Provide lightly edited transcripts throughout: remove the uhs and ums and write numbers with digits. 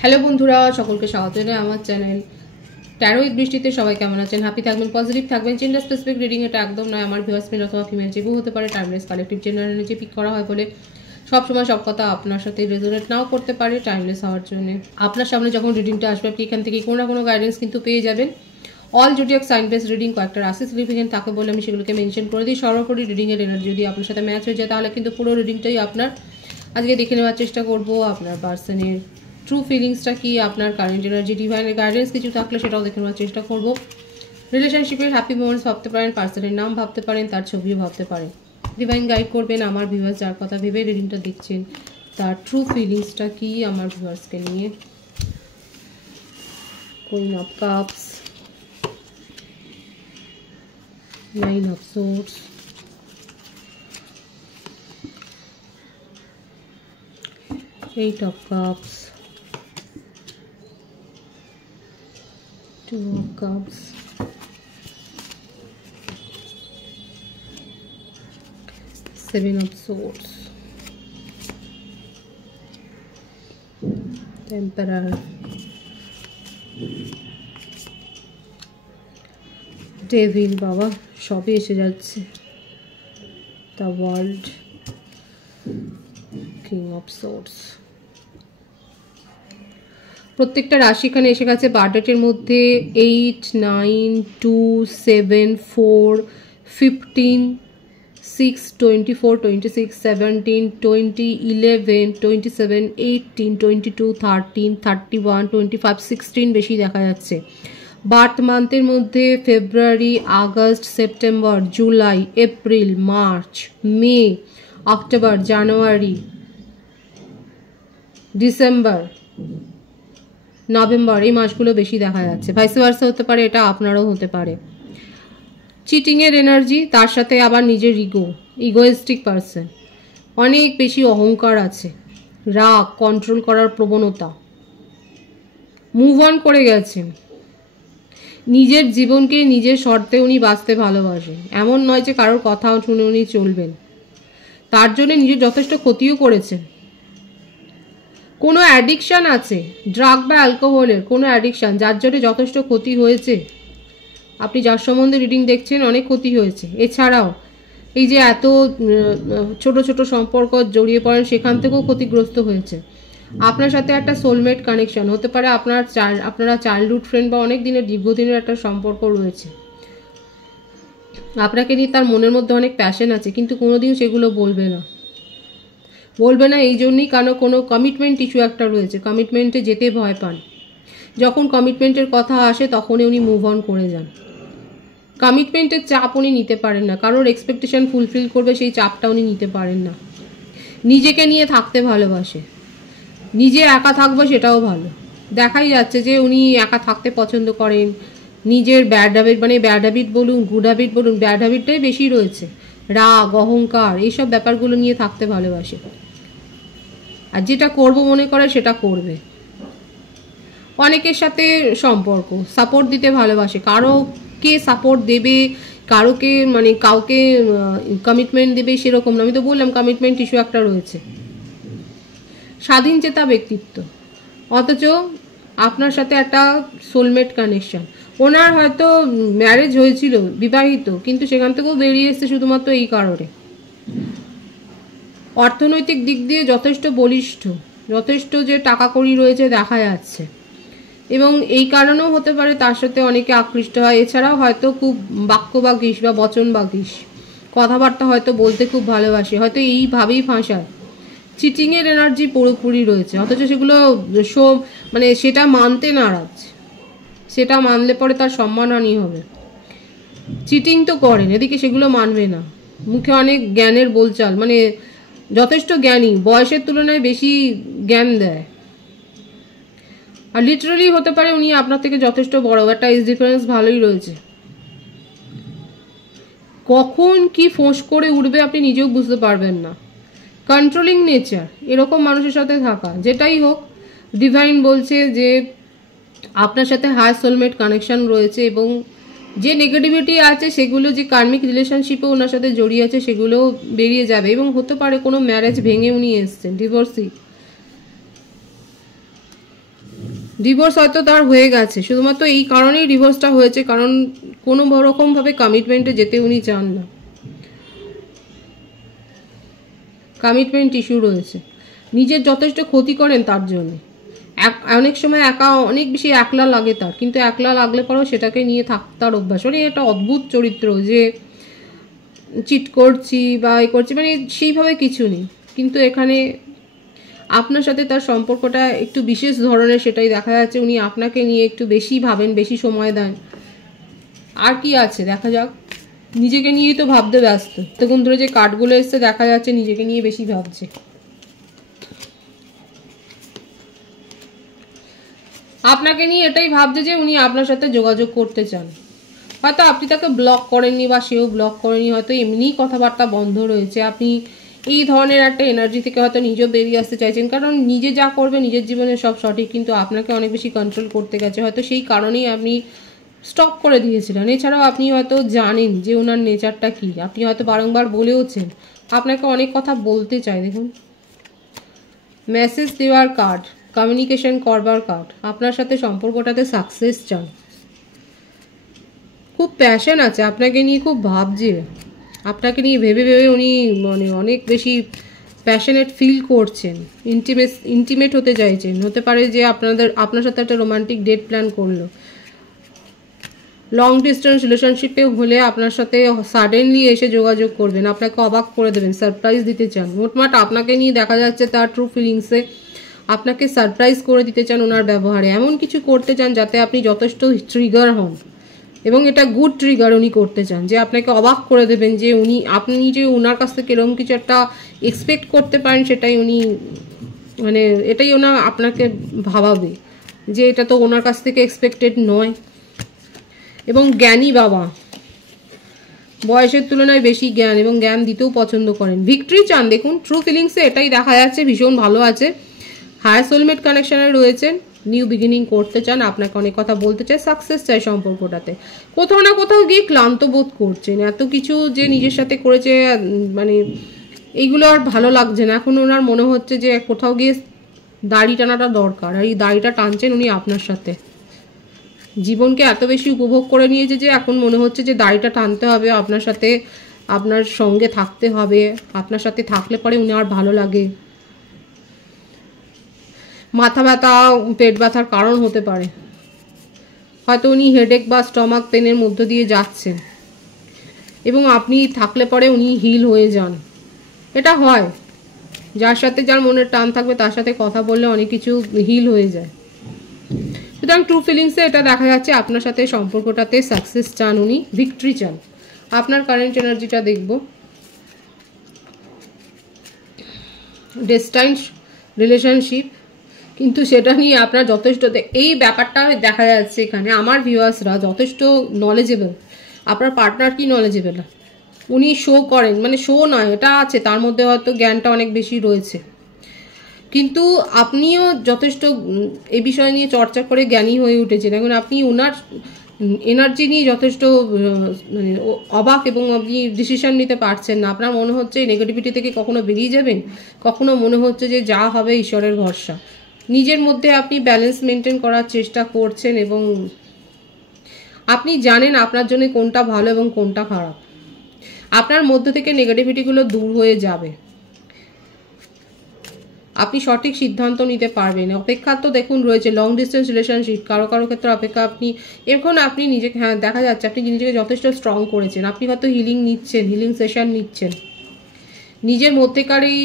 Hello বন্ধুরা, সকলকে স্বাগত জানাই আমার চ্যানেল ট্যারো উইথ বৃষ্টিতে। সবাই কেমন আছেন? হ্যাপি থাকবেন, পজিটিভ থাকবেন। জেন্ডার স্পেসিফিক রিডিং এটা একদম নয়। আমার ভিউয়ার্স মেল অথবা ফিমেল যেও হতে পারে। Timeless collective gender energy pick করা হয় বলে সবসময় সব কথা আপনার সাথে রেজোনেট নাও করতে পারে। টাইমলেস হওয়ার জন্য আপনার সামনে যখন রিডিংটা আসবে আপনি এখান থেকে কোনো না কোনো গাইডেন্স কিন্তু পেয়ে যাবেন। All zodiac sign base reading, কয়েকটা রাশি সিগনিফিকেন্ট থাকে বলে আমি সেগুলোকে মেনশন করে দিই। সর্বোপরি রিডিংয়ের এনার্জি যদি আপনার সাথে ম্যাচ হয়ে যায় তাহলে কিন্তু পুরো রিডিংটাই আপনার। আজকে দেখে নেওয়ার চেষ্টা করব আপনার পার্সনের ট্রু ফিলিংসটা কি, আপনার কারেন্ট এনার্জি, ডিভাইনের গাইডেন্স কিছু থাকলে সেটাও দেখে নেওয়ার চেষ্টা করব। রিলেশনশিপের হ্যাপি মোমেন্টস ভাবতে পারেন, পার্সনের নাম ভাবতে পারেন, তার ছবিও ভাবতে পারেন। ডিভাইন গাইড করবেন আমার ভিউয়ার্স যার কথা ভেবে রিডিংটা দেখছেন, তার ট্রু ফিলিংসটা কি আমার ভিউয়ার্সকে নিয়ে। Queen of cups, nine of swords, eight of cups, two of cups, seven of swords, the emperor, devil বাবা সবই এসে যাচ্ছে, the world, king of swords। প্রত্যেকটা রাশি এখানে এসে গেছে বার্থডেটের মধ্যে 8, 9, 2, 7, 4, 15, 6, 24, 26, 17, 20, 11, 27, 18, 22, 13, 31, 25, 16 বেশি দেখা যাচ্ছে। বার্থ মান্থের মধ্যে February, August, September, July, April, March, May, October, January, December, November, এই মাসগুলো বেশি দেখা যাচ্ছে। ভাইস ভার্সা হতে পারে, এটা আপনারও হতে পারে। চিটিংয়ের এনার্জি, তার সাথে আবার নিজের ইগোয়েস্টিক পারসন, অনেক বেশি অহংকার আছে, রাগ, কন্ট্রোল করার প্রবণতা, মুভ অন করে গেছেন। নিজের জীবনকে নিজের শর্তে উনি বাঁচতে ভালোবাসেন, এমন নয় যে কারোর কথা শুনে উনি চলবেন। তার জন্য নিজের যথেষ্ট ক্ষতিও করেছেন। কোনো অ্যাডিকশান আছে, ড্রাগ বা অ্যালকোহলের কোনো অ্যাডিকশান, যার জন্য যথেষ্ট ক্ষতি হয়েছে। আপনি যার সম্বন্ধে রিডিং দেখছেন অনেক ক্ষতি হয়েছে। এছাড়াও এই যে এত ছোট ছোট সম্পর্ক জড়িয়ে পড়েন সেখান থেকেও ক্ষতিগ্রস্ত হয়েছে। আপনার সাথে একটা সোলমেট কানেকশন হতে পারে, আপনারা চাইল্ডহুড ফ্রেন্ড বা অনেক দিনের দীর্ঘদিনের একটা সম্পর্ক রয়েছে। আপনাকে নিয়ে তার মনের মধ্যে অনেক প্যাশন আছে, কিন্তু কোনোদিন সেগুলো বলবে না এই জন্যই কারণ কোনো কমিটমেন্ট ইস্যু একটা রয়েছে, কমিটমেন্টে যেতে ভয় পান। যখন কমিটমেন্টের কথা আসে তখনই উনি মুভ অন করে যান। কমিটমেন্টের চাপ উনি নিতে পারেন না, কারোর এক্সপেকটেশন ফুলফিল করবে সেই চাপটা উনি নিতে পারেন না। নিজেকে নিয়ে থাকতে ভালোবাসে, নিজে একা থাকবো সেটাও ভালো। দেখাই যাচ্ছে যে উনি একা থাকতে পছন্দ করেন। নিজের ব্যাড হ্যাবিট বলুন, গুড হ্যাবিট বলুন, ব্যাড হ্যাবিটটাই বেশি রয়েছে। রাগ, অহংকার, এইসব ব্যাপারগুলো নিয়ে থাকতে ভালোবাসে, আর যেটা করব মনে করে সেটা করবে। অনেকের সাথে সম্পর্ক, সাপোর্ট দিতে ভালোবাসে, কারোকে সাপোর্ট দেবে, কাউকে কমিটমেন্ট দেবে সেরকম না। আমি তো বললাম কমিটমেন্ট ইস্যু একটা রয়েছে। স্বাধীন চেতা ব্যক্তিত্ব, অথচ আপনার সাথে একটা সোলমেট কানেকশন। ওনার হয়তো ম্যারেজ হয়েছিল, বিবাহিত, কিন্তু সেখান থেকেও বেরিয়ে এসছে শুধুমাত্র এই কারণে। অর্থনৈতিক দিক দিয়ে যথেষ্ট বলিষ্ঠ, যথেষ্ট যে টাকা কড়ি রয়েছে দেখা যাচ্ছে, এবং এই কারণেও হতে পারে তার সাথে অনেকে আকৃষ্ট হয়। এছাড়াও হয়তো খুব বাক্যবাগীশ বা বচনবাগীশ, কথাবার্তা হয়তো বলতে খুব ভালোবাসে, হয়তো এইভাবেই ফাঁসায়। চিটিংয়ের এনার্জি পুরোপুরি রয়েছে, অথচ সেগুলো সেটা মানতে নারাজ। সেটা মানলে পরে তার সম্মানহানি হবে। চিটিং তো করেন, এদিকে সেগুলো মানবে না। মুখে অনেক জ্ঞানের বোলচাল, যথেষ্ট জ্ঞানী, বয়সের তুলনায় বেশি জ্ঞান দেয়। আর লিটারালি হতে পারে উনি আপনার থেকে যথেষ্ট বড়, একটা এজ ডিফারেন্স ভালোই রয়েছে। কখন কি ফোঁস করে উঠবে আপনি নিজেও বুঝতে পারবেন না। কন্ট্রোলিং নেচার, এরকম মানুষের সাথে থাকা, যেটাই হোক ডিভাইন বলছে যে আপনার সাথে হায়ার সোলমেট কানেকশন রয়েছে, এবং যে নেগেটিভিটি আছে সেগুলো, যে কার্মিক রিলেশনশিপে ওনার সাথে জড়িয়ে আছে সেগুলো বেরিয়ে যাবে, এবং হতে পারে কোনো ম্যারেজ ভেঙে উনি এসছেন, ডিভোর্সি। ডিভোর্স হয়তো তার হয়ে গেছে, শুধুমাত্র এই কারণেই ডিভোর্সটা হয়েছে, কারণ কোনো রকমভাবে কমিটমেন্টে যেতে উনি চান না, কমিটমেন্ট ইস্যু রয়েছে, নিজের যথেষ্ট ক্ষতি করেন তার জন্য। অনেক সময় একা অনেক বেশি একলা লাগে তার, কিন্তু একলা লাগলে পরেও সেটাকে নিয়ে তার অভ্যাস। মানে একটা অদ্ভুত চরিত্র, যে চিট করছি বা এ করছি, মানে সেইভাবে কিছু নেই, কিন্তু এখানে আপনার সাথে তার সম্পর্কটা একটু বিশেষ ধরনের, সেটাই দেখা যাচ্ছে। উনি আপনাকে নিয়ে একটু বেশি ভাবেন, বেশি সময় দেন। আর কি আছে দেখা যাক, নিজেকে নিয়েই তো ভাবতে ব্যস্ত। তখন ধরে যে কার্ডগুলো এসছে দেখা যাচ্ছে নিজেকে নিয়ে বেশি ভাবছে। আপনাকে নিয়ে এটাই ভাবছে যে উনি আপনার সাথে যোগাযোগ করতে চান। হয়তো আপনি তাকে ব্লক করেননি বা সেও ব্লক করেনি, হয়তো এমনিই কথাবার্তা বন্ধ রয়েছে। আপনি এই ধরনের একটা এনার্জি থেকে হয়তো নিজেও বেরিয়ে আসতে চাইছেন, কারণ নিজে যা করবে নিজের জীবনে সব সঠিক, কিন্তু আপনাকে অনেক বেশি কন্ট্রোল করতে গেছে, হয়তো সেই কারণেই আপনি স্টপ করে দিয়েছিলেন। এছাড়াও আপনি হয়তো জানেন যে ওনার নেচারটা কি, আপনি হয়তো বারংবার বলেওছেন, আপনাকে অনেক কথা বলতে চায়। দেখুন, মেসেজ দেওয়ার কার্ড, কমিউনিকেশন করবার কার্ড, আপনার সাথে সম্পর্কটাতে সাকসেস চান, খুব প্যাশন আছে আপনাকে নিয়ে, খুব ভাবছে আপনাকে নিয়ে, ভেবে ভেবে উনি মানে অনেক বেশি প্যাশনেট ফিল করছেন, ইন্টিমেট হতে চাইছেন। হতে পারে যে আপনার সাথে একটা রোমান্টিক ডেট প্ল্যান করলো, লং ডিস্টেন্স রিলেশনশিপে হলে আপনার সাথে সাডেনলি এসে যোগাযোগ করবেন, আপনাকে অবাক করে দেবেন, সারপ্রাইজ দিতে চান। মোটমাট আপনাকে নিয়ে দেখা যাচ্ছে তার ট্রু ফিলিংসে আপনাকে সারপ্রাইজ করে দিতে চান ওনার ব্যবহারে, এমন কিছু করতে চান যাতে আপনি যথেষ্ট ট্রিগার হন, এবং এটা গুড ট্রিগার উনি করতে চান, যে আপনাকে অবাক করে দেবেন, যে আপনি যে ওনার কাছ থেকে এরকম কিছু একটা এক্সপেক্ট করতে পারেন, সেটাই উনি মানে এটাই ওনার আপনাকে ভাবাবে যে এটা তো ওনার কাছ থেকে এক্সপেক্টেড নয়। এবং জ্ঞানী বাবা, বয়সের তুলনায় বেশি জ্ঞান, এবং জ্ঞান দিতেও পছন্দ করেন, ভিক্টরি চান। দেখুন ট্রু ফিলিংসে এটাই দেখা যাচ্ছে, ভীষণ ভালো আছে, হায়ার সোলমেট কানেকশনে রয়েছেন, নিউ বিগিনিং করতে চান, আপনাকে অনেক কথা বলতে চায়, সাকসেস চাই সম্পর্কটাতে। কোথাও না কোথাও গিয়ে ক্লান্ত বোধ করছেন, এত কিছু যে নিজের সাথে করেছে, মানে এইগুলো আর ভালো লাগছে না। এখন ওনার মনে হচ্ছে যে কোথাও গিয়ে দাড়ি টানাটা দরকার, আর এই দাড়িটা টানছেন উনি আপনার সাথে। জীবনকে এত বেশি উপভোগ করে নিয়েছে যে এখন মনে হচ্ছে যে দাড়িটা টানতে হবে, আপনার সাথে, আপনার সঙ্গে থাকতে হবে, আপনার সাথে থাকলে পরে উনি আর ভালো লাগে। মাথা ব্যথা, পেট ব্যথার কারণ হতে পারে, হয়তো উনি হেডেক বা স্টমাক পেনের মধ্য দিয়ে যাচ্ছেন, এবং আপনি থাকলে পরে উনি হিল হয়ে যান। এটা হয়, যার সাথে যার মনের টান থাকবে তার সাথে কথা বললে অনেক কিছু হিল হয়ে যায়। সুতরাং ট্রু ফিলিংসে এটা দেখা যাচ্ছে আপনার সাথে সম্পর্কটাতে সাকসেস চান উনি, ভিক্টরি চান। আপনার কারেন্ট এনার্জিটা দেখব, ডেস্টাইন রিলেশনশিপ, কিন্তু সেটা নিয়ে আপনার যথেষ্ট, এই ব্যাপারটা দেখা যাচ্ছে এখানে আমার ভিউয়ার্সরা যথেষ্ট নলেজেবল। আপনার পার্টনার কি নলেজেবল, উনি শো করেন, মানে শো নয়, এটা আছে তার মধ্যে, হয়তো জ্ঞানটা অনেক বেশি রয়েছে, কিন্তু আপনিও যথেষ্ট এই বিষয় নিয়ে চর্চা করে জ্ঞানী হয়ে উঠেছেন। এখন আপনি ওনার এনার্জি নিয়ে যথেষ্ট মানে অবাক, এবং আপনি ডিসিশন নিতে পারছেন না। আপনার মনে হচ্ছে নেগেটিভিটি থেকে কখনো বেরিয়ে যাবেন, কখনো মনে হচ্ছে যে যা হবে ঈশ্বরের ভরসা। নিজের মধ্যে আপনি ব্যালেন্স মেনটেন করার চেষ্টা করছেন, এবং আপনি জানেন আপনার জন্য কোনটা ভালো এবং কোনটা খারাপ। আপনার মধ্য থেকে নেগেটিভিটিগুলো দূর হয়ে যাবে, আপনি সঠিক সিদ্ধান্ত নিতে পারবেন। অপেক্ষা তো দেখুন রয়েছে, লং ডিস্টেন্স রিলেশনশিপ, কারো কারো ক্ষেত্রে অপেক্ষা। এখন আপনি নিজেকে, হ্যাঁ দেখা যাচ্ছে আপনি নিজেকে যথেষ্ট স্ট্রং করেছেন, আপনি হয়তো হিলিং নিচ্ছেন, হিলিং সেশন নিচ্ছেন, নিজের মধ্যেকার এই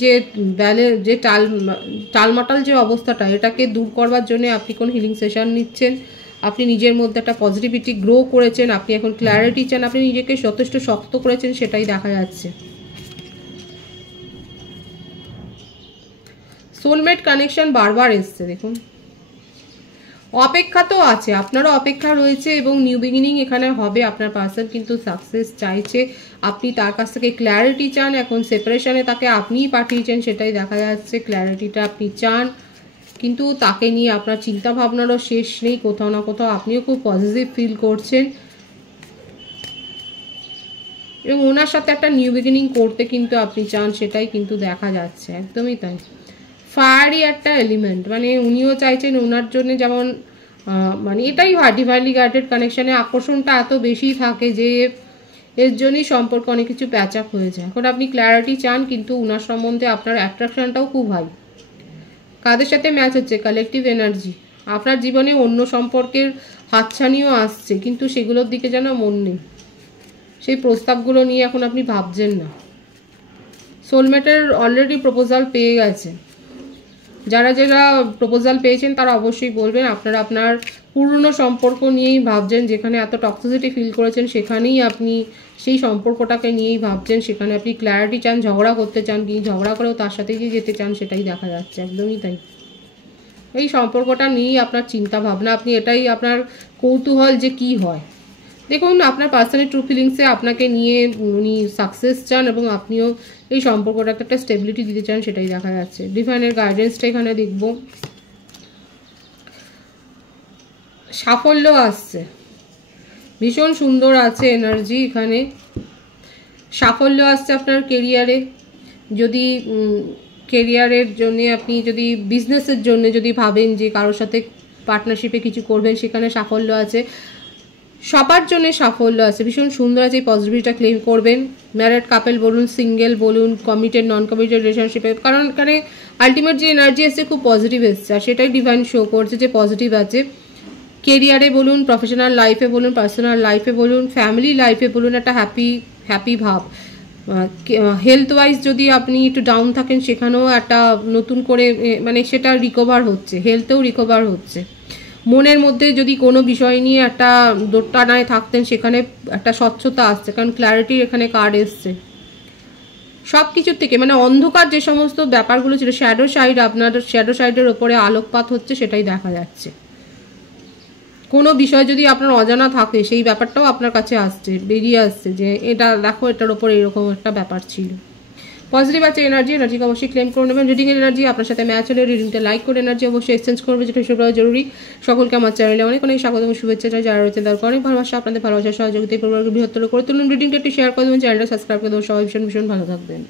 যে টালমাটাল যে অবস্থাটা, এটাকে দূর করবার জন্য আপনি কোন হিলিং সেশন নিচ্ছেন, আপনি নিজের মধ্যে একটা পজিটিভিটি গ্রো করেছেন, আপনি এখন ক্ল্যারিটি চান, আপনি নিজেকে যথেষ্ট শক্ত করেছেন, সেটাই দেখা যাচ্ছে। সোলমেট কানেকশন বারবার এসছে, দেখুন অপেক্ষা তো আছে, আপনারও অপেক্ষা রয়েছে, এবং নিউ বিগিনিং এখানে হবে। আপনার পার্সন কিন্তু সাকসেস চাইছে, আপনি তার কাছ থেকে ক্ল্যারিটি চান। এখন সেপারেশনে তাকে আপনিই পাঠিয়েছেন, সেটাই দেখা যাচ্ছে, ক্ল্যারিটিটা আপনি চান, কিন্তু তাকে নিয়ে আপনার চিন্তা ভাবনারও শেষ নেই। কোথাও না কোথাও আপনিও খুব পজিটিভ ফিল করছেন, এবং ওনার সাথে একটা নিউ বিগিনিং করতে কিন্তু আপনি চান, সেটাই কিন্তু দেখা যাচ্ছে, একদমই তাই। ফায়ারি একটা এলিমেন্ট, মানে উনিও চাইছেন ওনার জন্য যেমন মানে এটাই হয় ডিভাইনলি গাইডেড কানেকশানে আকর্ষণটা এত বেশি থাকে যে এর জন্যই সম্পর্ক অনেক কিছু প্যাচ আপ হয়ে যায়। এখন আপনি ক্ল্যারিটি চান কিন্তু ওনার সম্বন্ধে আপনার অ্যাট্রাকশনটাও খুব হাই। কাদের সাথে ম্যাচ হচ্ছে? Collective energy. আপনার জীবনে অন্য সম্পর্কের হাতছানিও আসছে কিন্তু সেগুলোর দিকে যেন মন নেই, সেই প্রস্তাবগুলো নিয়ে এখন আপনি ভাবছেন না। সোলমেটের অলরেডি প্রপোজাল পেয়ে গেছে। যারা যারা প্রপোজাল পেয়েছেন তারা অবশ্যই বলবেন। আপনারা আপনার পুরনো সম্পর্ক নিয়েই ভাবছেন, যেখানে এত টক্সিসিটি ফিল করেছেন সেখানেই আপনি সেই সম্পর্কটাকে নিয়েই ভাবছেন, সেখানে আপনি ক্ল্যারিটি চান, ঝগড়া করতে চান, কি ঝগড়া করেও তার সাথে গিয়ে যেতে চান সেটাই দেখা যাচ্ছে। একদমই তাই। এই সম্পর্কটা নিয়েই আপনার চিন্তা ভাবনা, আপনি এটাই আপনার কৌতূহল যে কি হয়। দেখুন আপনার পার্সোনাল ট্রু ফিলিংসে আপনাকে নিয়ে উনি সাকসেস চান এবং আপনিও এই সম্পর্কটাকে একটা স্টেবিলিটি দিতে চান, সেটাই দেখা যাচ্ছে। ডিভাইনের গাইডেন্সটা এখানে দেখব। সাফল্য আসছে, ভীষণ সুন্দর আছে এনার্জি এখানে। সাফল্য আসছে আপনার কেরিয়ারে। যদি কেরিয়ারের জন্য আপনি যদি বিজনেসের জন্য যদি ভাবেন যে কারোর সাথে পার্টনারশিপে কিছু করবেন, সেখানে সাফল্য আছে। সবার জন্য সাফল্য আছে, ভীষণ সুন্দর আছে। এই পজিটিভিটিটা ক্লেম করবেন। ম্যারিড কাপল বলুন, সিঙ্গেল বলুন, কমিটেড নন কমিটেড রিলেশনশিপে, কারণ এখানে আলটিমেট যে এনার্জি এসছে খুব পজিটিভ এসছে, আর সেটাই ডিভাইন শো করছে যে পজিটিভ আছে। কেরিয়ারে বলুন, প্রফেশনাল লাইফে বলুন, পার্সোনাল লাইফে বলুন, ফ্যামিলি লাইফে বলুন, একটা হ্যাপি ভাব। হেলথ ওয়াইজ যদি আপনি একটু ডাউন থাকেন সেখানেও একটা নতুন করে মানে সেটা রিকভার হচ্ছে, হেলথেও রিকভার হচ্ছে। মনের মধ্যে যদি কোনো বিষয় নিয়ে একটা দোটানায় থাকতেন সেখানে একটা স্বচ্ছতা আসছে, কারণ ক্ল্যারিটির এখানে কার্ড এসছে। সব কিছুর থেকে মানে অন্ধকার যে সমস্ত ব্যাপারগুলো ছিল, শ্যাডো সাইড, আপনার শ্যাডো সাইডের ওপরে আলোকপাত হচ্ছে, সেটাই দেখা যাচ্ছে। কোনো বিষয় যদি আপনার অজানা থাকে সেই ব্যাপারটাও আপনার কাছে আসছে, বেরিয়ে আসছে যে এটা দেখো, এটার ওপর এরকম একটা ব্যাপার ছিল। পজিটিভ আছে এনার্জিকে অবশ্যই ক্লেম করে নেবেন। রিডিংয়ের এনার্জি আপনার সাথে ম্যাচ হলে রিডিংটা লাইক করে এনার্জি অবশ্যই এক্সচেঞ্জ করবে, যেটা হিসেবে জরুরি। সকলকে আমার চ্যানেলে অনেক অনেক স্বাগত এবং শুভেচ্ছা চাই। যারা রয়েছে তাদেরকে অনেক ভালোবাসা, আপনাদের ভালোবাসা সহযোগিতা পরিবারকে বৃহত্তর করে তুলুন। রিডিংটা একটু শেয়ার করে দেবেন, চ্যানেলটা সাবস্ক্রাইব করে দেবেন। সবাই ভীষণ ভীষণ ভালো থাকবেন।